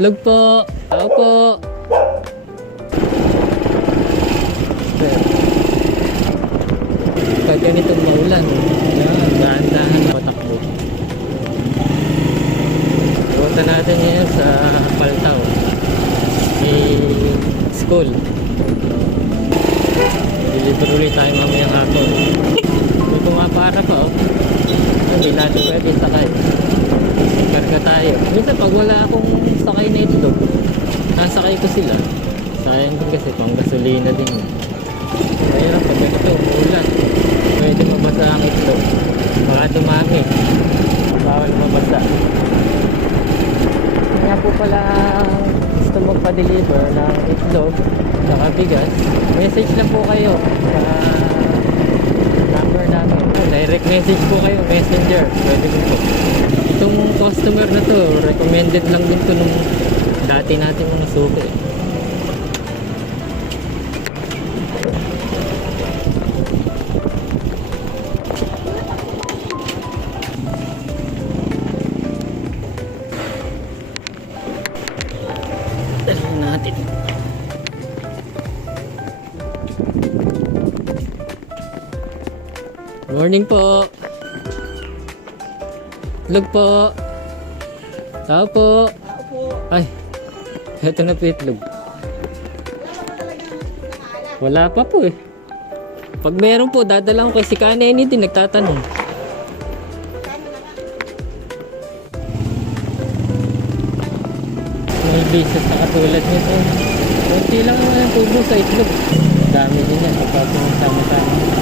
Itlog po. Tao po. Pag ganitong maulan, yan, dahan-dahan patakbo. Punta natin ngayon sa Paltaw. May school. Deliver ulit tayo mamayang hapon. May pumapara pa oh. Hindi natin pwede sakay. Karga tayo. Minsan pag wala akong sakay na itlog, nasakay ko sila. Sayang din kasi pang gasolina din. Kaya lang pag ganito umulan, pwede mabasa ang itlog. Baka dumami. Bawal mabasa. Kaya po pala gusto magpa-deliver ng itlog saka bigas, message lang po kayo sa number namin. Direct message po kayo, messenger. Pwede po. Itong customer na to, recommended lang din to nung dati natin mga suki. Dalhin natin. Morning po. Itlog po. Tao po. Ay, eto na po itlog. Wala pa po eh. Pag meron po, dadala ko kay si Kaneni din nagtatanong. May business na katulad nito. Kunti lang naman ang tubo sa itlog. Dami din yan kapag sama-sama.